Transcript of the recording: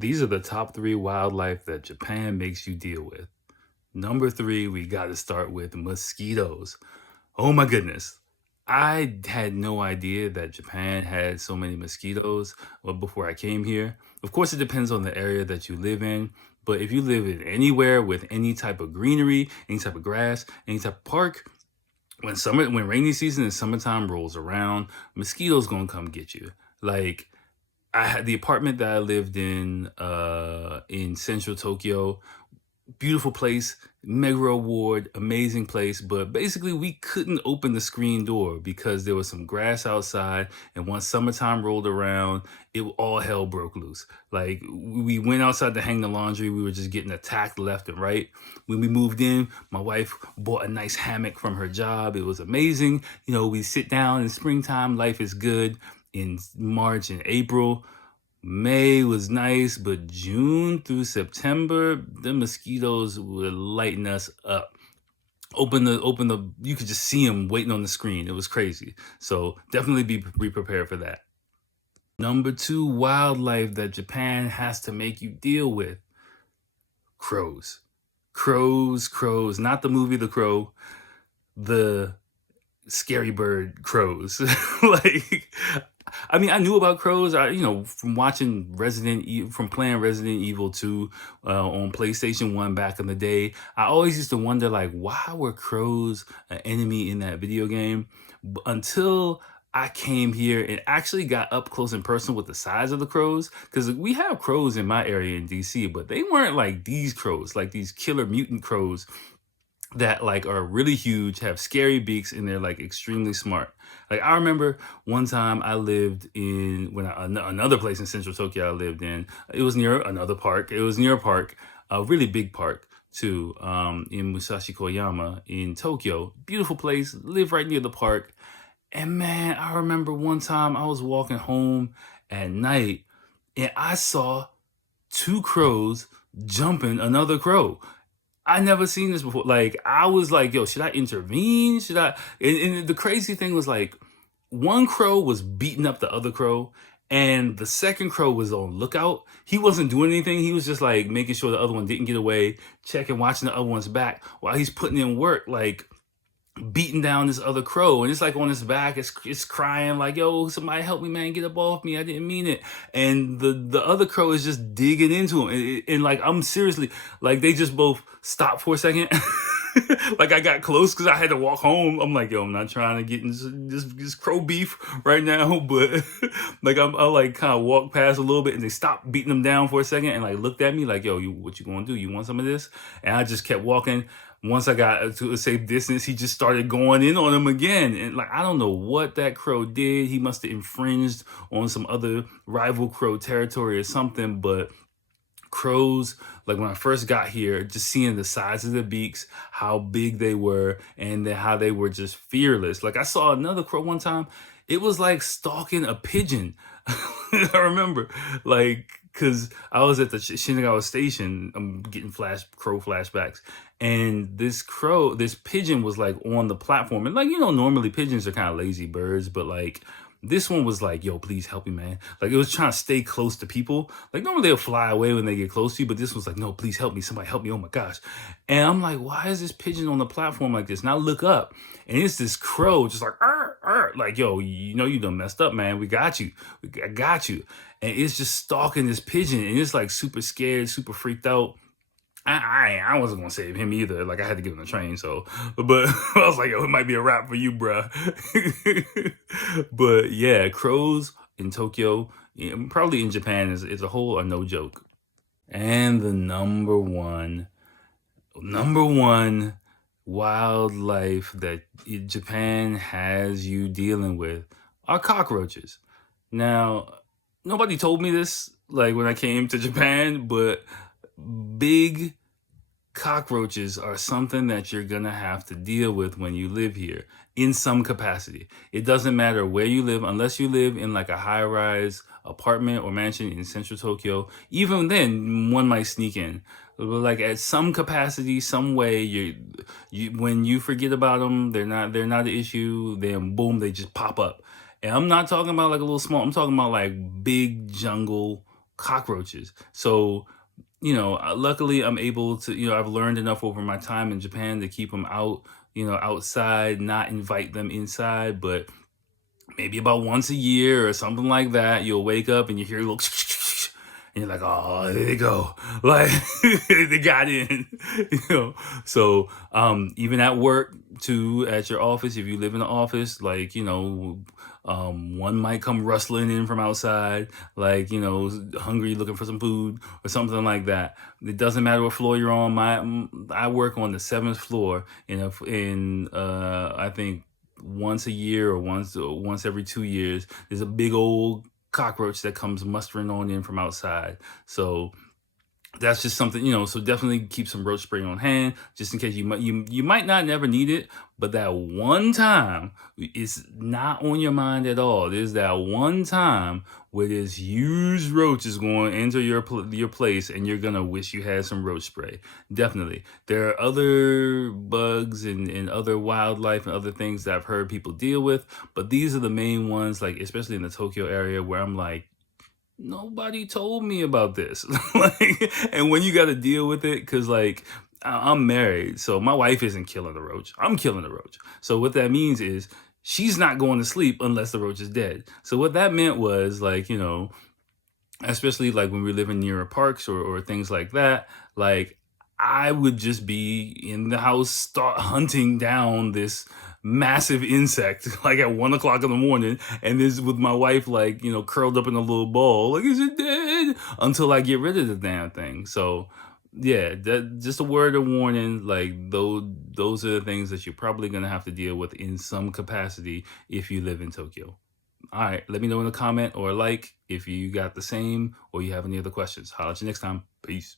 These are the top 3 wildlife that Japan makes you deal with. Number 3, we gotta start with mosquitoes. Oh my goodness. I had no idea that Japan had so many mosquitoes before I came here. Of course, it depends on the area that you live in, but if you live in anywhere with any type of greenery, any type of grass, any type of park, when rainy season and summertime rolls around, mosquitoes gonna come get you. Like, I had the apartment that I lived in central Tokyo. Beautiful place, Meguro Award, amazing place. But basically, we couldn't open the screen door because there was some grass outside. And once summertime rolled around, it all hell broke loose. Like, we went outside to hang the laundry. We were just getting attacked left and right. When we moved in, my wife bought a nice hammock from her job. It was amazing. You know, we sit down in springtime, life is good. In March and April, May was nice, but June through September, the mosquitoes would lighten us up. You could just see them waiting on the screen. It was crazy. So definitely be prepared for that. Number 2 wildlife that Japan has to make you deal with: crows. Crows, not the movie The Crow, the scary bird crows. Like, I mean, I knew about crows. From from playing Resident Evil 2 on PlayStation 1 back in the day. I always used to wonder, like, why were crows an enemy in that video game? Until I came here and actually got up close and personal with the size of the crows. Because we have crows in my area in DC, but they weren't like these crows, like these killer mutant crows that like are really huge, have scary beaks, and they're like extremely smart. Like, I remember one time I lived in another place in central Tokyo I lived in. It was near another park. It was near a park, a really big park too, in Musashi Koyama in Tokyo. Beautiful place, live right near the park. And man, I remember one time I was walking home at night and I saw 2 crows jumping another crow. I never seen this before. Like, I was like, yo, should I intervene? Should I? And the crazy thing was, like, one crow was beating up the other crow, and the second crow was on lookout. He wasn't doing anything. He was just like making sure the other one didn't get away, checking, watching the other one's back while he's putting in work, like beating down this other crow, and it's like on his back, it's crying like, yo, somebody help me, man, get up off me, I didn't mean it. And the other crow is just digging into him, and like, I'm seriously, like, they just both stopped for a second. Like, I got close because I had to walk home. I'm like, yo, I'm not trying to get in this crow beef right now, but like, I like kind of walked past a little bit, and they stopped beating them down for a second and like looked at me like, yo, what you gonna do? You want some of this? And I just kept walking. Once I got to a safe distance, he just started going in on him again. And like, I don't know what that crow did. He must have infringed on some other rival crow territory or something. But crows, like, when I first got here, just seeing the size of the beaks, how big they were, and then how they were just fearless. Like, I saw another crow one time. It was like stalking a pigeon. I remember, like, because I was at the Shinagawa station. I'm getting crow flashbacks. And this pigeon was like on the platform. And like, normally pigeons are kind of lazy birds, but like, this one was like, yo, please help me, man. Like, it was trying to stay close to people. Like, normally they'll fly away when they get close to you, but this was like, no, please help me. Somebody help me. Oh my gosh. And I'm like, why is this pigeon on the platform like this? And I look up, and it's this crow just like, arr, arr. Like, yo, you done messed up, man. We got you. I got you. And it's just stalking this pigeon, and it's like super scared, super freaked out. I wasn't gonna save him either. Like, I had to give him a train, so, but I was like, yo, it might be a wrap for you, bruh. But yeah, crows in Tokyo, probably in Japan, is a whole or no joke. And the number one wildlife that Japan has you dealing with are cockroaches. Now, nobody told me this, like, when I came to Japan, but big cockroaches are something that you're gonna have to deal with when you live here in some capacity. It doesn't matter where you live, unless you live in like a high-rise apartment or mansion in central Tokyo. Even then, one might sneak in. But like, at some capacity, some way, you when you forget about them, they're not an issue. Then boom, they just pop up. And I'm not talking about like a little small. I'm talking about like big jungle cockroaches. So, luckily I'm able to, I've learned enough over my time in Japan to keep them out, outside, not invite them inside. But maybe about once a year or something like that, you'll wake up and you hear a little and you're like, oh, there they go. Like, they got in, So, even at work too, at your office, if you live in an office, like, one might come rustling in from outside, like, hungry, looking for some food or something like that. It doesn't matter what floor you're on. I work on the 7th floor I think once a year or once every 2 years, there's a big old cockroach that comes mustering on in from outside. So that's just something, so definitely keep some roach spray on hand just in case you might not never need it, but that one time it's not on your mind at all. There's that one time where this huge roach is going to enter your place and you're going to wish you had some roach spray. Definitely. There are other bugs and other wildlife and other things that I've heard people deal with, but these are the main ones, like especially in the Tokyo area, where I'm like, nobody told me about this. Like, and when you got to deal with it, because like I'm married, so my wife isn't killing the roach. I'm killing the roach. So what that means is she's not going to sleep unless the roach is dead. So what that meant was, like, especially like when we're living near parks or things like that, like I would just be in the house, start hunting down this massive insect like at 1 o'clock in the morning, and this with my wife, like, curled up in a little ball, like, is it dead, until I get rid of the damn thing. So yeah, that just a word of warning, like those are the things that you're probably going to have to deal with in some capacity if you live in Tokyo. All right, let me know in a comment or like if you got the same or you have any other questions. Holla at you next time. Peace.